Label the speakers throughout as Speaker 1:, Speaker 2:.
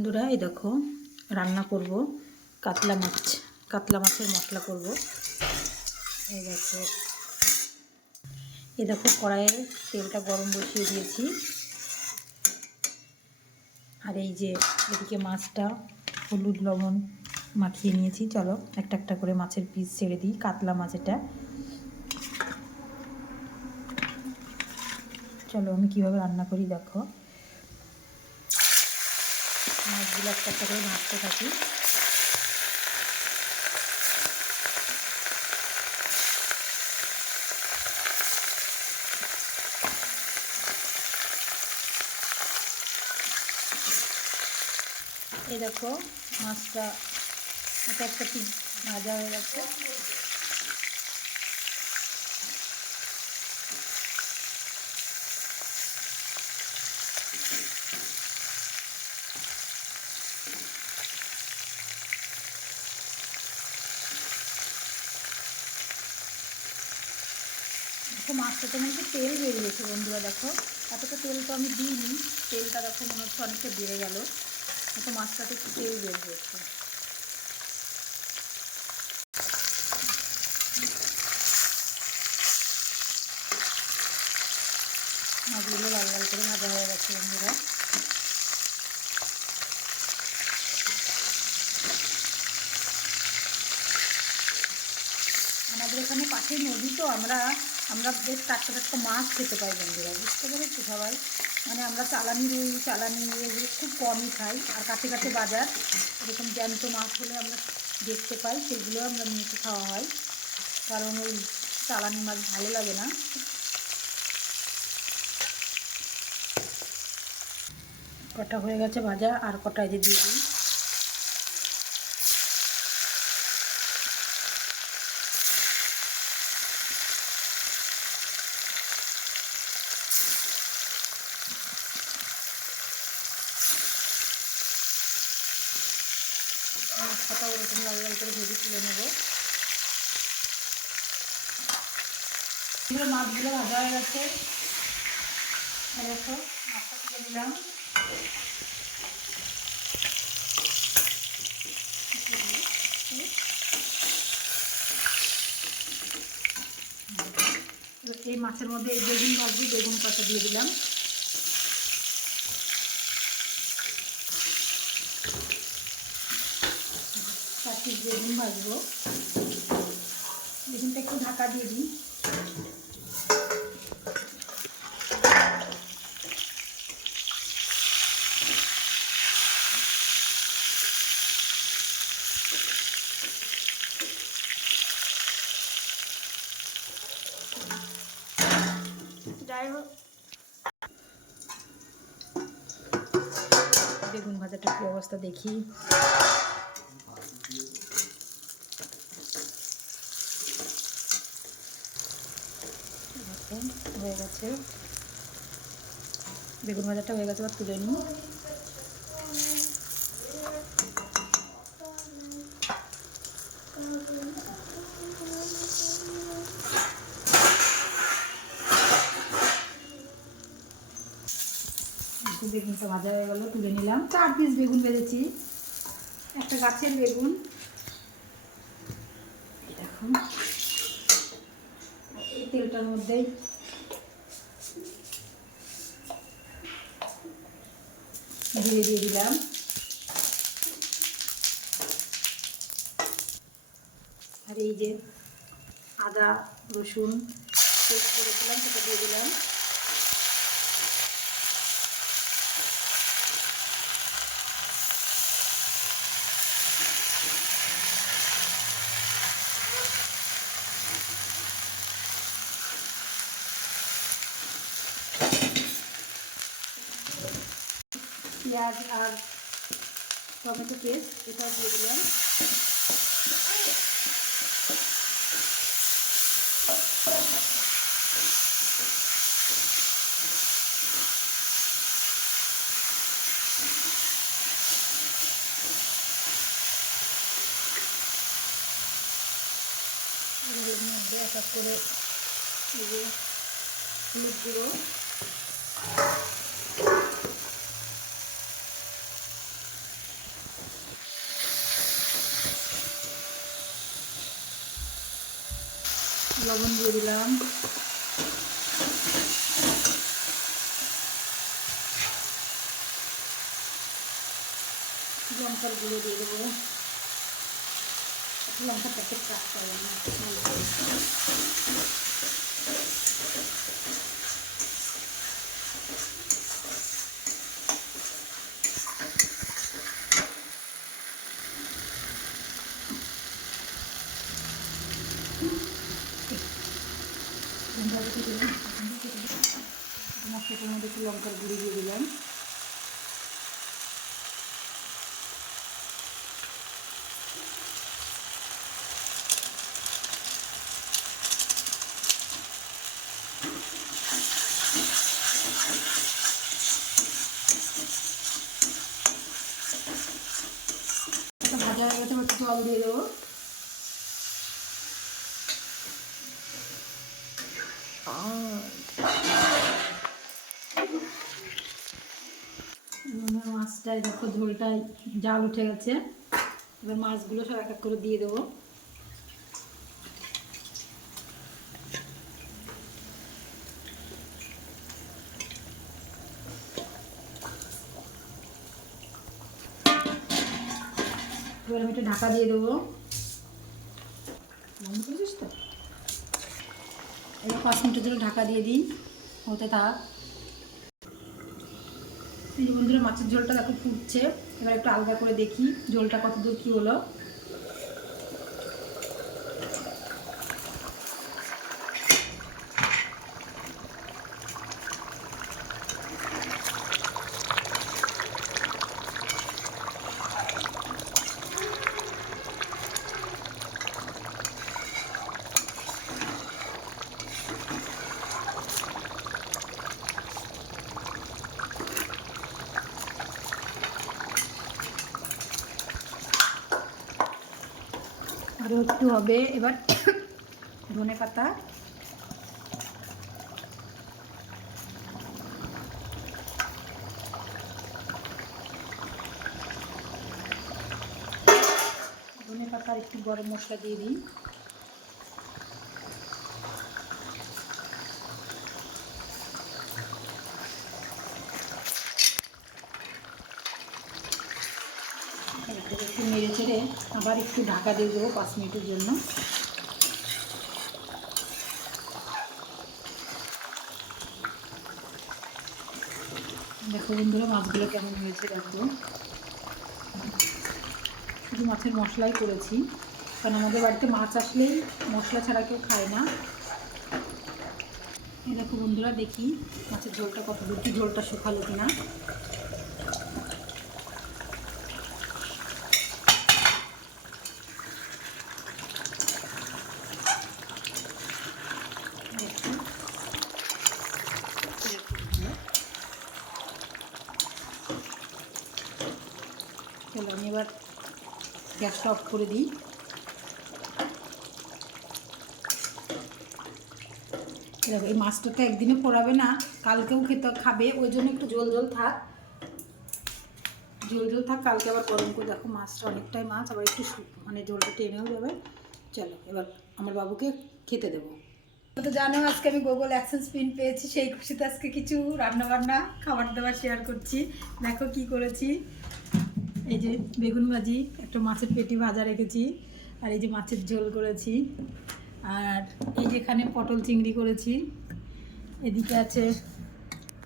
Speaker 1: বন্ধুরা, এই দেখো, রান্না করব কাতলা মাছ, কাতলা মাছের মশলা করব। এই দেখো এই দেখো, কড়াইয়ে তেলটা গরম বসিয়ে দিয়েছি। আর এই যে এদিকে মাছটা হলুদ লবণ মাখিয়ে নিয়েছি। চলো, একটা একটা করে মাছের পিস ছেড়ে দিই, কাতলা মাছ এটা। চলো, আমি কীভাবে রান্না করি, দেখো। মাছগুলো একটা একটা করে ভাজতে থাকি। এই দেখো, মাছটা এটা একটা পিস ভাজা হয়ে গেছে। দেখো মাছটা তো হচ্ছে তেল বেরিয়েছে বন্ধুরা, দেখো। এতটা তেল তো আমি দিইনি, তেলটা দেখো মনে হচ্ছে অনেকটা বেড়ে গেল। দেখো মাছটাতে একটু তেল বের হয়েছে মাছগুলো লাল লাল করে ভাজা হয়ে গেছে বন্ধুরা। আমাদের এখানে পাশে নদী তো, আমরা আমরা বেশ টাটকা টাটকা মাছ খেতে পাই বন্ধুরা, বুঝতে পেরেছি সবাই? মানে আমরা চালানি রুই, চালানি এগুলো খুব কমই খাই। আর কাছে কাছে বাজার, এরকম জ্যান্ত মাছ হলে আমরা দেখতে পাই, সেগুলো আমরা নিয়ে খাওয়া হয়। কারণ ওই চালানি মাছ ভালো লাগে না। কটা হয়ে গেছে ভাজা আর কটা যে দিয়ে দিই। মাছটা ওরকম লাল লাল করে ভেজে তুলে নেব। এগুলো মাছগুলো ভাজা হয়ে গেছে। দেখো, মাছটা এই মাছের মধ্যে এই বেগুন ভাজবি, বেগুন পাতা দিয়ে দিলাম চার পিস বেগুন ভাজবো। বেগুনটা একটু ঢাকা দিয়ে দিই। বেগুন ভাজাটা কি অবস্থা দেখি দেখুন, হয়ে গেছে। বেগুন ভাজাটা হয়ে গেছে তুলে নিই। বেগুনটা ভাজা হয়ে গেল, তুলে নিলাম। চার পিস বেগুন ভেজেছি একটা গাছের বেগুন। দেখুন। এই তেলটার মধ্যেই জিরে দিয়ে দিলাম। আর এই যে আদা রসুন পেস্ট করেছিলাম সেটা দিয়ে দিলাম। পেঁয়াজ আর টমেটো পেস্ট এটা দিয়ে দিলাম। মধ্যে এক এক করে হলুদ গুঁড়ো। লবণ দিয়ে দিলাম। লঙ্কার গুঁড়ো দিয়ে দেবো। লঙ্কার প্যাকেট রাখতে হবে না মশলাটার মধ্যে একটু লঙ্কার গুঁড়ি দিয়ে দিলাম এটা ভাজা হয়ে গেছে এবার একটু জল দিয়ে দেবো মাছটায় দেখো ঝোলটায় জাল উঠে গেছে। এবার মাছগুলো সব এক এক করে দিয়ে দেবো। এবার আমি একটু ঢাকা দিয়ে দেবো। বন্ধ করেছিস তো? এবার পাঁচ মিনিটের জন্য ঢাকা দিয়ে দিই। হতে থাক। এই যে বন্ধুরা মাছের ঝোলটা দেখো ফুটছে। এবার একটু আলগা করে দেখি ঝোলটা কতদূর কী হলো। আরও একটু হবে। এবার ধনে পাতা। ধনে পাতা একটু গরম মশলা দিয়ে দিই এরপরে একটু নেড়ে চেড়ে আবার একটু ঢাকা দিয়ে দেবো পাঁচ মিনিটের জন্য। দেখো বন্ধুরা, মাছগুলো কেমন হয়েছে দেখো। শুধু মাছের মশলাই করেছি, কারণ আমাদের বাড়িতে মাছ আসলেই মশলা ছাড়া কেউ খায় না। এই দেখো বন্ধুরা, দেখি মাছের ঝোলটা কত দূর ঝোলটা শুকালো কিনা দেখি। চলো আমি এবার গ্যাসটা অফ করে দিই। দেখো, এই মাছটা তো একদিনে পোড়াবে না, কালকেও খেতে খাবে, ওই জন্য একটু জল জল থাক। জল জল থাক, কালকে আবার গরম করে দেখো মাছটা অনেকটাই মাছ, আবার একটু মানে জলটা টেনেও যাবে। চলো, এবার আমার বাবুকে খেতে দেবো। তো জানো, আজকে আমি গুগল অ্যাকসেন্স পিন পেয়েছি, সেই খুশিতে আজকে কিছু রান্না বান্না খাবার দাবার শেয়ার করছি। দেখো কি করেছি। এই যে বেগুন ভাজি, একটা মাছের পেটি ভাজা রেখেছি, আর এই যে মাছের ঝোল করেছি। আর এই যেখানে পটল চিংড়ি করেছি। এদিকে আছে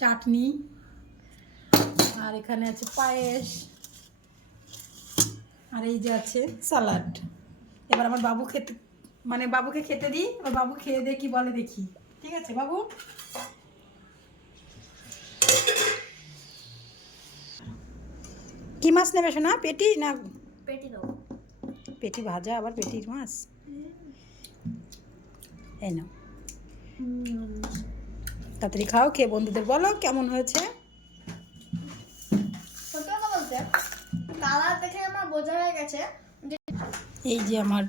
Speaker 1: চাটনি, আর এখানে আছে পায়েস, আর এই যে আছে সালাড। এবার আমার বাবু খেতে মানে বাবুকে খেতে দিই আর বাবু খেয়ে দিয়ে কি বলে দেখি। ঠিক আছে, বাবু? কি মাছ নেবে শোনা পেটি না
Speaker 2: পেটি দাও
Speaker 1: পেটি ভাজা আবার পেটির মাছ? এই নাও। তাড়াতাড়ি খাও খেয়ে বন্ধুদের বলো কেমন হয়েছে।
Speaker 2: দেখে আমার বোঝা হয়ে গেছে।
Speaker 1: এই যে আমার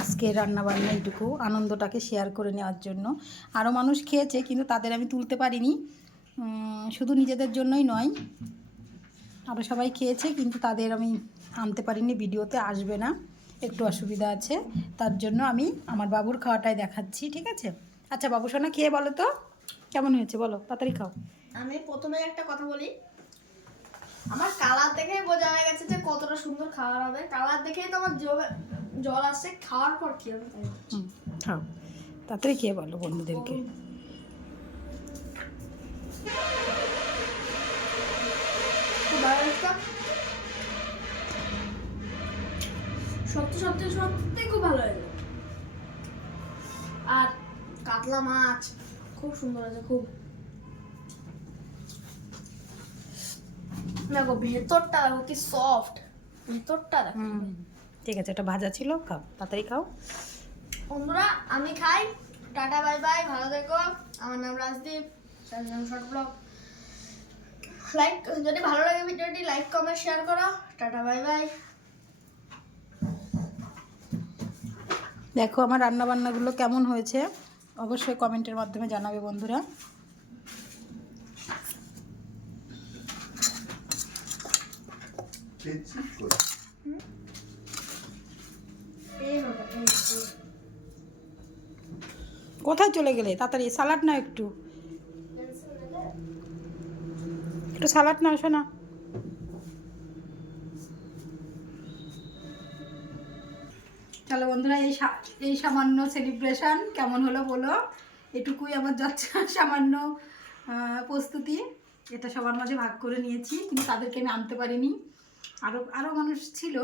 Speaker 1: আজকে রান্না বান্না এইটুকু আনন্দটাকে শেয়ার করে নেওয়ার জন্য। আরও মানুষ খেয়েছে কিন্তু তাদের আমি তুলতে পারিনি। শুধু নিজেদের জন্যই নয় আরও সবাই খেয়েছে কিন্তু তাদের আমি আনতে পারিনি ভিডিওতে আসবে না। একটু অসুবিধা আছে তার জন্য আমি আমার বাবুর খাওয়াটাই দেখাচ্ছি ঠিক আছে? আচ্ছা বাবু সোনা খেয়ে বলো তো। কেমন হয়েছে বলো তাড়াতাড়ি খাও।
Speaker 2: আমি প্রথমে একটা কথা বলি। আমার কালার দেখেই বোঝা হয়ে গেছে যে কতটা সুন্দর খাবার হবে। কালার দেখেই তো আমার জল- আসছে খাওয়ার পর কি হবে
Speaker 1: খাও। তাড়াতাড়ি খেয়ে বলো বন্ধুদেরকে।
Speaker 2: সত্যি সত্যি সত্যি খুব ভালো হয়েছে। আর কাতলা মাছ খুব সুন্দর আছে খুব। দেখো ভেতরটা দেখো কি সফট ভেতরটা দেখো।
Speaker 1: ঠিক আছে এটা ভাজা ছিল খাও তাড়াতাড়ি খাও।
Speaker 2: বন্ধুরা আমি খাই। টাটা বাই বাই ভালো থেকো। আমার নাম রাজদীপ। Short blog. লাইক যদি ভালো লাগে ভিডিওটি লাইক কমেন্ট শেয়ার করো। Tata bye bye.
Speaker 1: দেখো আমার রান্না বান্নাগুলো কেমন হয়েছে? অবশ্যই কমেন্টের মাধ্যমে জানাবে বন্ধুরা। কোথায় চলে গেলে? তাড়াতাড়ি সালাড নাও একটু? একটু সালাড নাও শোনা। চলো বন্ধুরা, এই এই সামান্য সেলিব্রেশন কেমন হলো বলো? এটুকুই আমার যাচ্ছে সামান্য প্রস্তুতি। এটা সবার মাঝে ভাগ করে নিয়েছি, কিন্তু তাদেরকে আমি আনতে পারিনি। আরও আরও মানুষ ছিল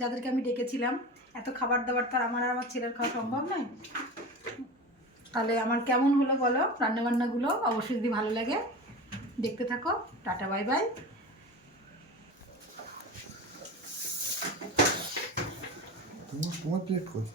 Speaker 1: যাদেরকে আমি ডেকেছিলাম। এত খাবার দাবার তো আমার আর আমার ছেলের খাওয়া সম্ভব নয়। তাহলে আমার কেমন হলো বলো? রান্নাবান্নাগুলো অবশ্যই যদি ভালো লাগে। দেখতে থাকো। Tata bye bye.
Speaker 3: তোমার তোমার প্লেট কই?